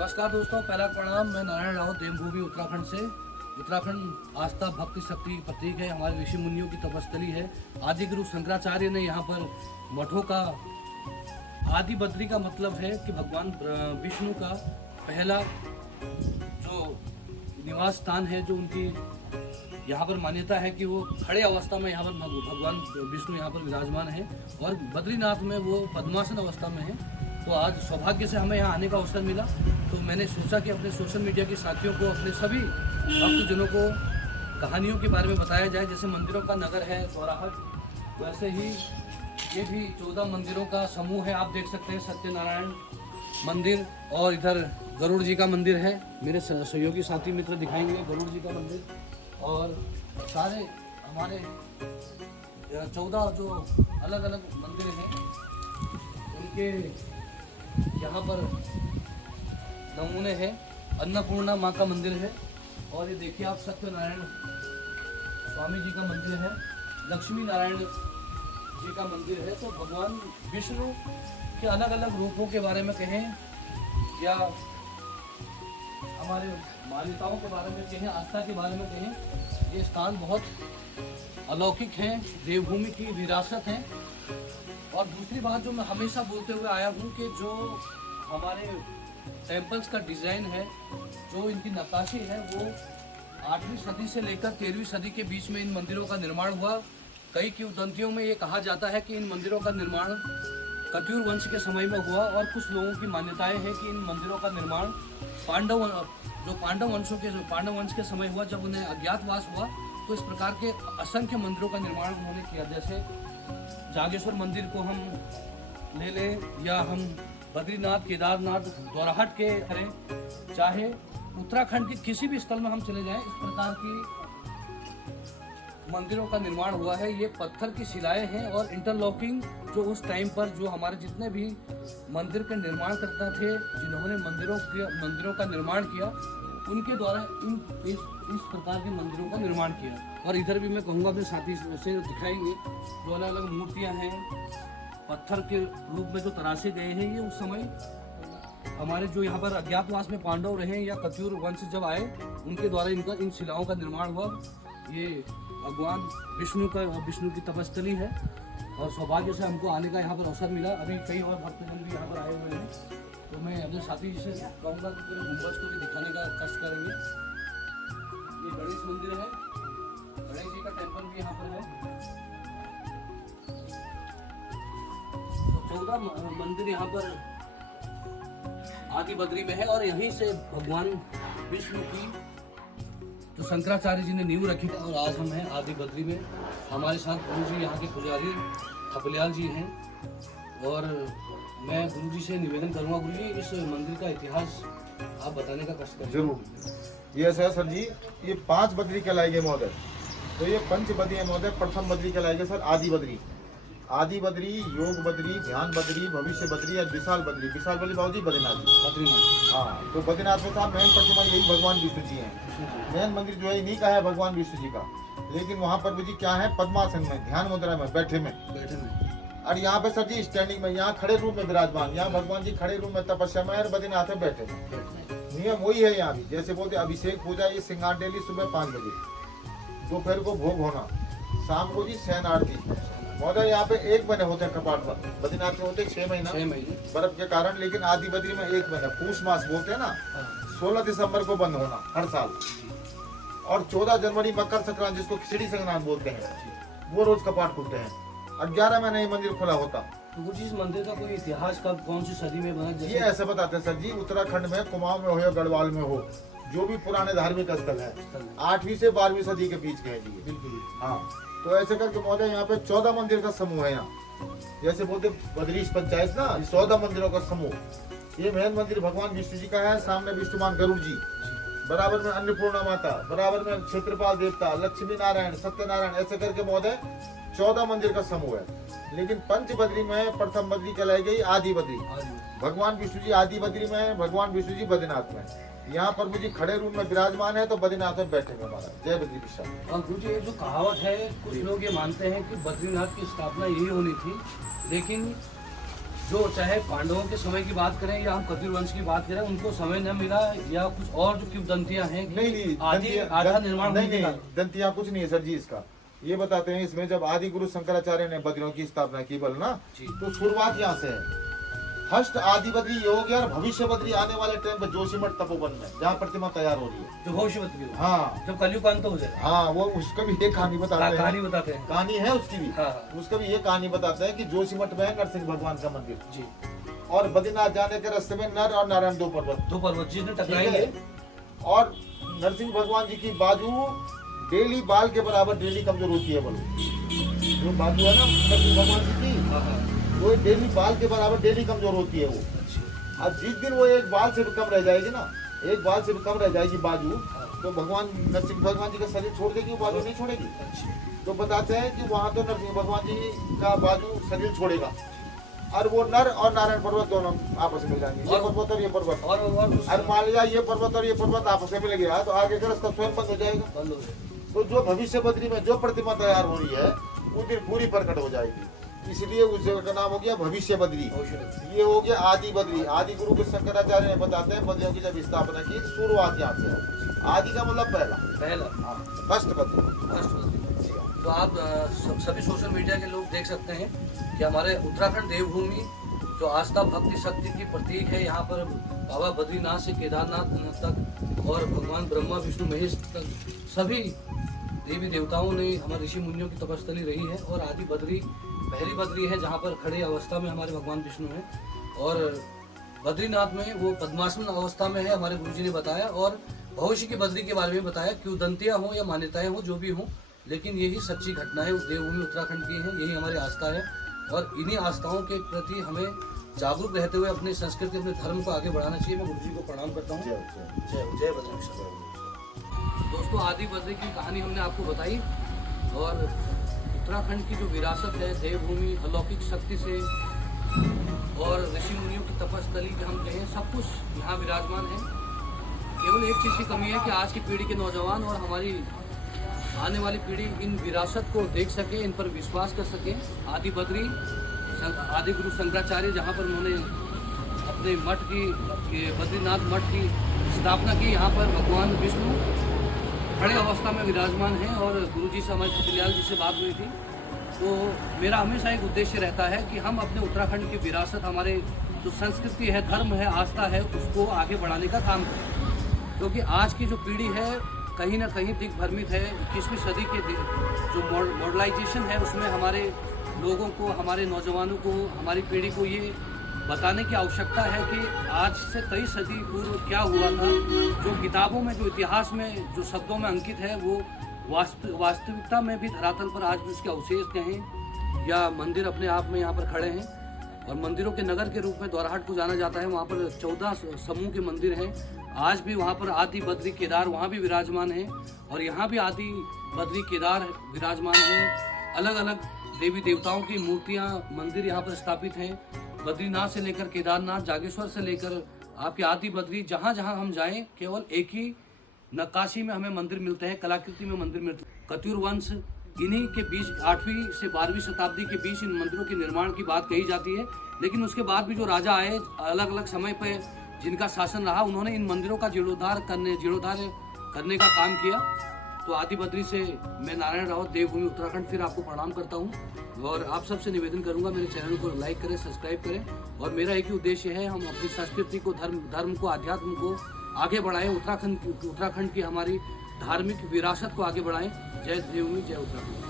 नमस्कार दोस्तों, पहला प्रणाम। मैं नारायण राव, देवभूमि उत्तराखंड से। उत्तराखंड आस्था भक्ति शक्ति प्रतीक है, हमारे ऋषि मुनियों की तपस्थली है। आदि गुरु शंकराचार्य ने यहाँ पर मठों का आदि बद्री का मतलब है कि भगवान विष्णु का पहला जो निवास स्थान है, जो उनकी यहाँ पर मान्यता है कि वो खड़े अवस्था में यहाँ पर भगवान विष्णु यहाँ पर विराजमान है, और बद्रीनाथ में वो पद्मासन अवस्था में है। तो आज सौभाग्य से हमें यहाँ आने का अवसर मिला, तो मैंने सोचा कि अपने सोशल मीडिया के साथियों को, अपने सभी भक्तजनों को कहानियों के बारे में बताया जाए। जैसे मंदिरों का नगर है दोराहट, वैसे ही ये भी 14 मंदिरों का समूह है। आप देख सकते हैं सत्यनारायण मंदिर, और इधर गरुड़ जी का मंदिर है। मेरे सहयोगी साथी मित्र दिखाएंगे गरुड़ जी का मंदिर, और सारे हमारे 14 जो अलग अलग मंदिर हैं उनके यहाँ पर नमूने हैं। अन्नपूर्णा माँ का मंदिर है, और ये देखिए आप सत्यनारायण स्वामी जी का मंदिर है, लक्ष्मी नारायण जी का मंदिर है। तो भगवान विष्णु के अलग अलग रूपों के बारे में कहें या हमारे मान्यताओं के बारे में कहें, आस्था के बारे में कहें, ये स्थान बहुत अलौकिक है, देवभूमि की विरासत है। और दूसरी बात जो मैं हमेशा बोलते हुए आया हूँ कि जो हमारे टेम्पल्स का डिज़ाइन है, जो इनकी नक्काशी है, वो 8वीं सदी से लेकर 13वीं सदी के बीच में इन मंदिरों का निर्माण हुआ। कई किंवदंतियों में ये कहा जाता है कि इन मंदिरों का निर्माण कत्यूर वंश के समय में हुआ, और कुछ लोगों की मान्यताएं हैं कि इन मंदिरों का निर्माण पांडव वंश के समय हुआ, जब उन्हें अज्ञातवास हुआ। तो इस प्रकार के असंख्य मंदिरों का निर्माण उन्होंने किया। जैसे जागेश्वर मंदिर को हम ले लें, या हम बद्रीनाथ, केदारनाथ, दोराहट के करें, चाहे उत्तराखंड के किसी भी स्थल में हम चले जाएं, इस प्रकार की मंदिरों का निर्माण हुआ है। ये पत्थर की शिलाएं हैं और इंटरलॉकिंग, जो उस टाइम पर जो हमारे जितने भी मंदिर के निर्माण करता थे, जिन्होंने मंदिरों का निर्माण किया, उनके द्वारा इस प्रकार के मंदिरों का निर्माण किया। और इधर भी मैं कहूँगा अपने साथी से दिखाएंगे, जो अलग अलग मूर्तियाँ हैं पत्थर के रूप में जो तराशे गए हैं। ये उस समय हमारे जो यहाँ पर अज्ञातवास में पांडव रहे या कत्यूर वंश जब आए, उनके द्वारा इन शिलाओं का निर्माण हुआ। ये भगवान विष्णु की तपस्थली है, और सौभाग्य से हमको आने का यहाँ पर अवसर मिला। अभी कई और भक्तजन भी यहाँ पर आए हुए हैं, तो मैं अपने साथी जी से कहूँगा कि पूरे गुंबज को भी दिखाने का कष्ट करेंगे। ये गणेश मंदिर है, गणेश जी का टेम्पल भी यहाँ पर है। तो 14 मंदिर यहाँ पर आदि बद्री में है, और यहीं से भगवान विष्णु की तो शंकराचार्य जी ने नींव रखी। और आज हम हैं आदि बद्री में। हमारे साथ गुरु जी यहाँ के पुजारी थपलियाल जी हैं, और मैं गुरु जी से निवेदन करूँगा, गुरु जी इस मंदिर का इतिहास आप बताने का कष्ट करें। जरूर। ये ऐसा है सर जी, ये 5 बद्री कहलाएंगे महोदय। तो ये पंच बद्री है महोदय। प्रथम बद्री कहलाएंगे सर आदि बद्री, योग बद्री, ध्यान बद्री, भविष्य बद्री और विशाल बद्री बाबूजी बद्रीनाथ। हाँ, तो बद्रीनाथ में साहब मेन प्रतिमा यही भगवान विष्णु जी हैं। मेन मंदिर जो है इन्हीं का है, भगवान विष्णु जी का। लेकिन वहाँ पर जी क्या है, पद्मासन में, ध्यान मुद्रा में, बैठे में। और यहाँ पे सर जी स्टैंडिंग में, यहाँ खड़े रूप में विराजमान, यहाँ भगवान जी खड़े रूप में तपस्या में, और बद्रीनाथ में बैठे में। नियम वही है यहाँ भी। जैसे बोलते अभिषेक पूजा, ये श्रृंगार डेली सुबह 5 बजे, दोपहर को भोग होना, शाम को जी शयन आरती। महोदय यहाँ पे 1 महीने होते हैं कपाट पर, बद्रीनाथ में होते 6 महीना बर्फ के कारण, लेकिन आदि बद्री में 1 महीना, पूष मास बोलते हैं ना। 16 दिसंबर को बंद होना हर साल, और 14 जनवरी मकर संक्रांति, जिसको खिचड़ी संक्रांति बोलते हैं, वो रोज कपाट खुलते हैं। 11 महीने ये मंदिर खुला होता। तो गुरु जी इस मंदिर का कोई इतिहास कब, कौन सी सदी में बना? ये ऐसे बताते हैं सर जी, उत्तराखंड में कुमाऊं में हो या गढ़वाल में हो, जो भी पुराने धार्मिक स्थल है, 8वीं से 12वीं सदी के बीच के हैं जी। बिल्कुल। हाँ, तो ऐसे करके महोदय यहाँ पे 14 मंदिर का समूह है। यहाँ जैसे बोलते बद्रीश पंचायत ना, 14 मंदिरों का समूह। ये मेन मंदिर भगवान विष्णु जी का है। सामने विष्णुमान गरुड़ जी, बराबर में अन्नपूर्णा माता, बराबर में क्षेत्रपाल देवता, लक्ष्मी नारायण, सत्यनारायण, ऐसे करके महोदय 14 मंदिर का समूह है। लेकिन पंच बद्री में प्रथम बद्री कहलाई गई आदि बद्री। भगवान विष्णु जी आदि बद्री में है, भगवान विष्णु जी बद्रीनाथ में। यहाँ पर मुझे खड़े रूप में विराजमान है, तो बद्रीनाथ में बैठे हुए हमारा। जय बद्री विशाल। और गुरु जी ये जो कहावत है, कुछ लोग ये मानते हैं कि बद्रीनाथ की स्थापना यही होनी थी, लेकिन जो चाहे पांडवों के समय की बात करें या हम कपिल वंश की बात करें, उनको समय न मिला या कुछ और जो किंवदंतियां हैं कि नहीं आदि आधा निर्माण नहीं होने के नहीं कारण। दंतिया कुछ नहीं है सर जी इसका। ये बताते हैं इसमें जब आदि गुरु शंकराचार्य ने बद्रियों की स्थापना की बल ना, जी। तो शुरुआत यहाँ से है। फर्स्ट आदि बद्री योग और भविष्य बद्री आने वाले टाइम पर जोशीमठ तपोवन में जहाँ प्रतिमा तैयार हो रही है। जो भविष्य बद्री हो, हाँ जब कलयुग का अंत हो जाए। हाँ, वो उसका भी एक कहानी बताते हैं। कहानी बताते हैं। कहानी है उसकी भी। हाँ। उसका भी ये कहानी बताते हैं कि जोशीमठ में है नरसिंह भगवान का मंदिर, जी। और बद्रीनाथ जाने के रास्ते में नर और नारायण दो पर्वत, दो पर्वत जिसने ठीक टकराएंगे। है? और नरसिंह भगवान जी की बाजू डेली बाल के बराबर डेली कमजोर होती है। बोलो जो बाजू है ना नरसिंह भगवान जी की, हाँ, हाँ। वो डेली बाल के बराबर डेली कमजोर होती है वो। अच्छा। अब जिस दिन वो एक बाल से भी कम रह जाएगी ना, एक बाल से भी कम रह जाएगी बाजू, हाँ। तो भगवान नरसिंह भगवान जी का शरीर छोड़ देगी, वो बाजू नहीं छोड़ेगी। अच्छा। तो बताते हैं कि वहाँ तो नरसिंह भगवान जी का बाजू शरीर छोड़ेगा, और वो नर और नारायण पर्वत दोनों आपस में मिल जाएंगे। ये पर्वत और ये पर्वत, और और मान लिया ये पर्वत और ये पर्वत आपस में मिल गया, तो आगे का रास्ता स्वयं बंद हो जाएगा। बंद हो गए। तो जो भविष्य बद्री में जो प्रतिमा तैयार हो रही है वो दिन पूरी प्रकट हो जाएगी, इसलिए उस जगह का नाम हो गया भविष्य बद्री। भविष्य बद्री। ये हो गया आदि बद्री। आदि गुरु के शंकराचार्य ने बताते हैं बद्रियों की जब स्थापना की, शुरुआत यहाँ से है। आदि का मतलब पहला, फर्स्ट बद्री। फर्स्ट बद्री। तो आप सभी सोशल मीडिया के लोग देख सकते हैं कि हमारे उत्तराखंड देवभूमि जो आस्था भक्ति शक्ति की प्रतीक है, यहाँ पर बाबा बद्रीनाथ से केदारनाथ तक और भगवान ब्रह्मा विष्णु महेश तक सभी देवी देवताओं ने हमारे ऋषि मुनियों की तपस्थली रही है। और आदि बद्री पहली बद्री है जहाँ पर खड़े अवस्था में हमारे भगवान विष्णु हैं, और बद्रीनाथ में वो पद्मासन अवस्था में है, हमारे गुरुजी ने बताया। और भविष्य की बद्री के बारे में बताया, क्यों दंतियाँ हो या मान्यताएं हो जो भी हों, लेकिन यही सच्ची घटना है, देवभूमि उत्तराखंड की है, यही हमारी आस्था है। और इन्हीं आस्थाओं के प्रति हमें जागरूक रहते हुए अपनी संस्कृति अपने धर्म को आगे बढ़ाना चाहिए। मैं गुरुजी को प्रणाम करता हूँ। जय बद्रीनाथ। दोस्तों, आदि बद्री की कहानी हमने आपको बताई, और उत्तराखंड की जो विरासत है देवभूमि अलौकिक शक्ति से और ऋषि मुनियों की तपस्थली भी हम कहें, सब कुछ यहाँ विराजमान है। केवल एक चीज़ की कमी है कि आज की पीढ़ी के नौजवान और हमारी आने वाली पीढ़ी इन विरासत को देख सके, इन पर विश्वास कर सके। आदि बद्री आदि गुरु शंकराचार्य जहाँ पर उन्होंने अपने मठ की बद्रीनाथ मठ की स्थापना की, यहाँ पर भगवान विष्णु खड़े अवस्था में विराजमान हैं। और गुरुजी से हमारे खतिलियाल जी से बात हुई थी, तो मेरा हमेशा एक उद्देश्य रहता है कि हम अपने उत्तराखंड की विरासत, हमारे जो संस्कृति है, धर्म है, आस्था है, उसको आगे बढ़ाने का काम करें। क्योंकि आज की जो पीढ़ी है कहीं ना कहीं दिग्भ्रमित है। 21वीं सदी के जो मॉडर्नाइजेशन है उसमें हमारे लोगों को, हमारे नौजवानों को, हमारी पीढ़ी को ये बताने की आवश्यकता है कि आज से कई सदी पूर्व क्या हुआ था। जो किताबों में, जो इतिहास में, जो शब्दों में अंकित है, वो वास्तविकता में भी धरातल पर आज भी उसके अवशेष कहें या मंदिर अपने आप में यहाँ पर खड़े हैं। और मंदिरों के नगर के रूप में द्वाराहाट को जाना जाता है। वहाँ पर 14 समूह के मंदिर हैं। आज भी वहाँ पर आदि बद्री केदार वहाँ भी विराजमान हैं, और यहाँ भी आदि बद्री केदार विराजमान हैं। अलग अलग देवी देवताओं की मूर्तियाँ, मंदिर यहाँ पर स्थापित हैं। बद्रीनाथ से लेकर केदारनाथ, जागेश्वर से लेकर आपके आदि बद्री, जहाँ जहाँ हम जाएं केवल एक ही नक्काशी में हमें मंदिर मिलते हैं, कलाकृति में मंदिर मिलते हैं। कत्यूर वंश इन्हीं के बीच 8वीं से 12वीं शताब्दी के बीच इन मंदिरों के निर्माण की बात कही जाती है। लेकिन उसके बाद भी जो राजा आए, अलग अलग समय पर जिनका शासन रहा, उन्होंने इन मंदिरों का जीर्णोद्धार करने का काम किया। तो आदि बद्री से मैं नारायण रावत, देवभूमि उत्तराखंड, फिर आपको प्रणाम करता हूँ। और आप सबसे निवेदन करूँगा मेरे चैनल को लाइक करें, सब्सक्राइब करें। और मेरा एक ही उद्देश्य है, हम अपनी संस्कृति को, धर्म को, अध्यात्म को आगे बढ़ाएं। उत्तराखंड की हमारी धार्मिक विरासत को आगे बढ़ाएं। जय देवभूमि, जय उत्तराखंड।